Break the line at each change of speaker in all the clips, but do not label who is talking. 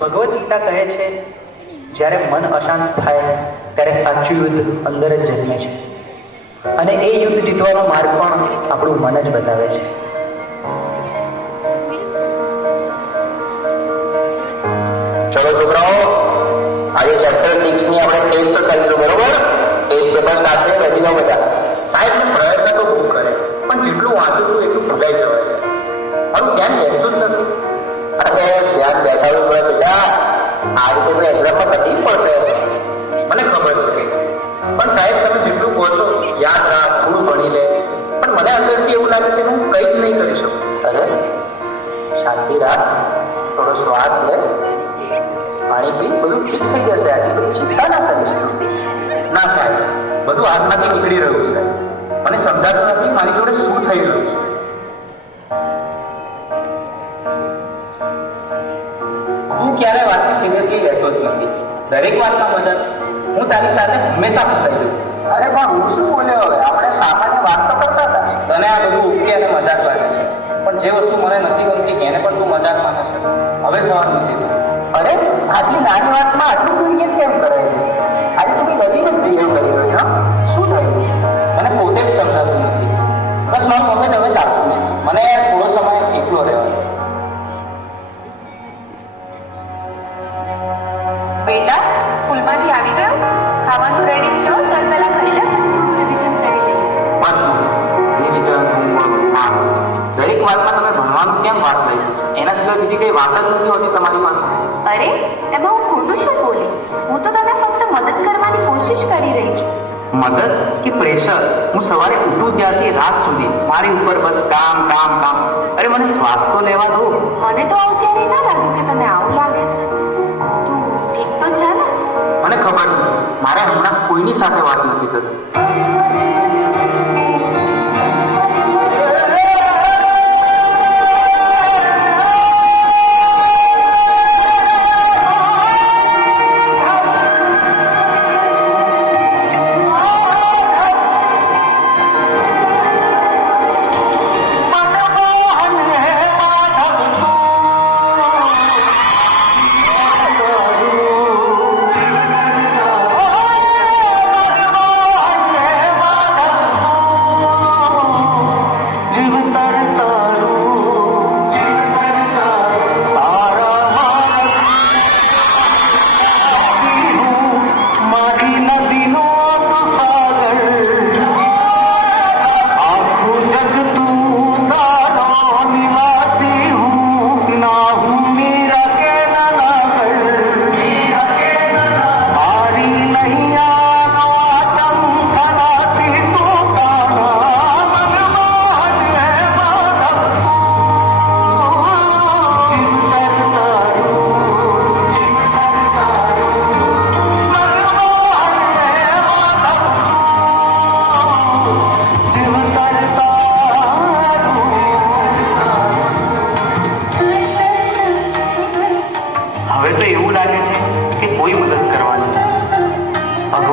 ભગવદ્ ગીતા કહે છે, જ્યારે મન અશાંત થાય, ત્યારે સાચું યુદ્ધ અંદર જ જન્મે છે. અને એ યુદ્ધ જીતવાનો માર્ગ પણ આપણું મન જ બતાવે છે.
ચલો છોકરાઓ, આજે ચેપ્ટર સિક્સની આપણે ટેસ્ટ કરીશું, બરોબર? ટેસ્ટ પેપર થઈ પછી લો બધા.
સાહેબ પ્રયત્ન તો બહુ કરે પણ જેટલું વાંચું એટલું ભૂલાઈ જવાય છે. મારું ધ્યાન બેસતું જ નથી.
અરે ત્યાં બેસાડવું પડે બેટા, આ રીતે તો એક્ઝામમાં તકલીફ પડશે.
મને ખબર છે પણ સાહેબ, તમે જેટલું કહો છો, યાદ રાખ થોડું ભણી લે. પણ મને અંદરથી એવું લાગે છે કે હું કંઈ જ નહીં કરી શકું.
અરે શાંતિ રાખ, થોડો શ્વાસ લે. પાણી પી, બધું ઠીક થઈ જશે. આજે ચિંતા ના કરીશ.
ના સાહેબ, બધું હાથમાંથી નીકળી રહ્યું છે. મને સમજાતું નથી, મારી જોડે શું થઈ રહ્યું છે? દરેક વાતમાં મજા હું તારી સાથે હંમેશા ફસાઈ જઉં. છું
અરે પણ હું શું બોલ્યો હવે? આપણે સામાન્ય વાત તો કરતા હતા.
તને આ બધું ઉપકી અને મજાક લાગે છે. પણ જે વસ્તુ મને નથી ગમતી એને પણ તું મજાક માને છે. હવે સવાલ નથી
અરે આટલી નાની વાતમાં આટલું તું
એના બીજી કઈ વાત જ નથી હોતી તમારી પાસે?
અરે એમાં હું ખોટું શું બોલી? હું તો તને ફક્ત મદદ કરવાની કોશિશ કરી રહી છું.
મદદ કે પ્રેશર? હું સવારે ઉઠું ત્યારથી રાત સુધી. મારી ઉપર બસ કામ કામ કામ. અરે મને શ્વાસ તો લેવા દો.
મને તો આવું ક્યારે ના લાગ્યું કે તને આવું લાગે છે. તું ઠીક તો છે ને?
મને ખબર નથી. મારે હમણાં કોઈની સાથે વાત નથી કરવી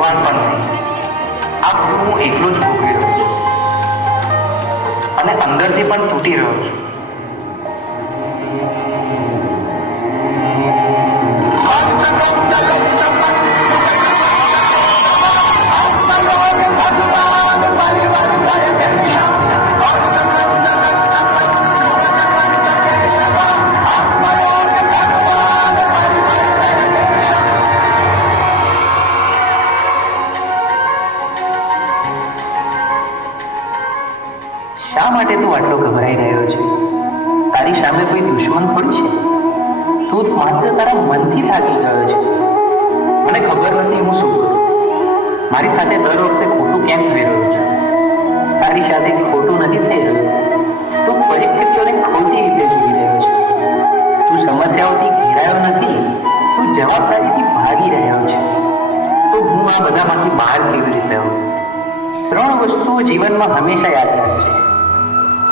ભગવાન પણ નહીં. આ હું એકલો જ ભોગવી રહ્યો છું. અને અંદરથી પણ તૂટી રહ્યો છું.
માટે તું આટલો ગભરાઈ રહ્યો છે? તારી સામે કોઈ દુશ્મન થોડી છે? તું માત્ર તારા મનથી થાકી ગયો છે. મને ખબર નથી હું શું કરું. મારી સાથે દર વખતે ખોટું કેમ થઈ રહ્યું છે? તારી સાથે ખોટું નથી થઈ રહ્યું. તું પરિસ્થિતિઓને ખોટી રીતે જોઈ રહ્યો છે. તું સમસ્યાઓથી ઘેરાયો નથી. તું જવાબદારીથી ભાગી રહ્યો છે. તો હું આ બધામાંથી બહાર કેવી રીતે આવું? ત્રણ વસ્તુઓ જીવનમાં હંમેશા યાદ રહે છે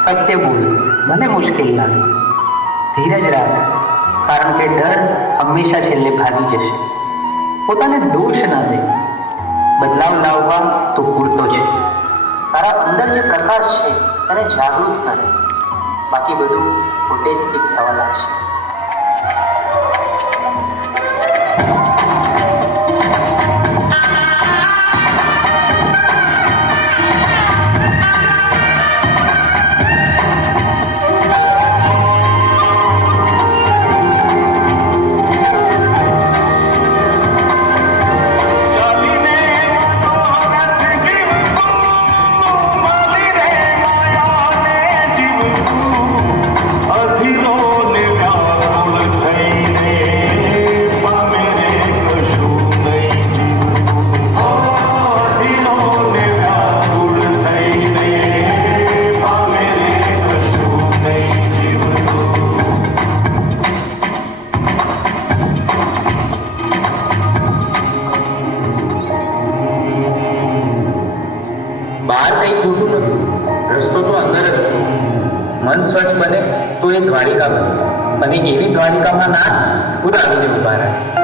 સત્ય બોલ. મને મુશ્કેલ લાગે. ધીરજ રાખ. કારણ કે ડર હંમેશા છેલ્લે ભાગી જશે. પોતાને દોષ ના દે. બદલાવ લાવવા તો પૂરતો છે. તારા અંદર જે પ્રકાશ છે, તેને જાગૃત કરે. બાકી બધું પોતે ઠીક થવા લાગશે બહાર કંઈ ખોટું નથી. રસ્તો તો અંદર જ મન સ્વચ્છ બને તો એ દ્વારિકા બને અને એવી દ્વારિકામાં ના ખુદ આવીને ઊભા રહે. છે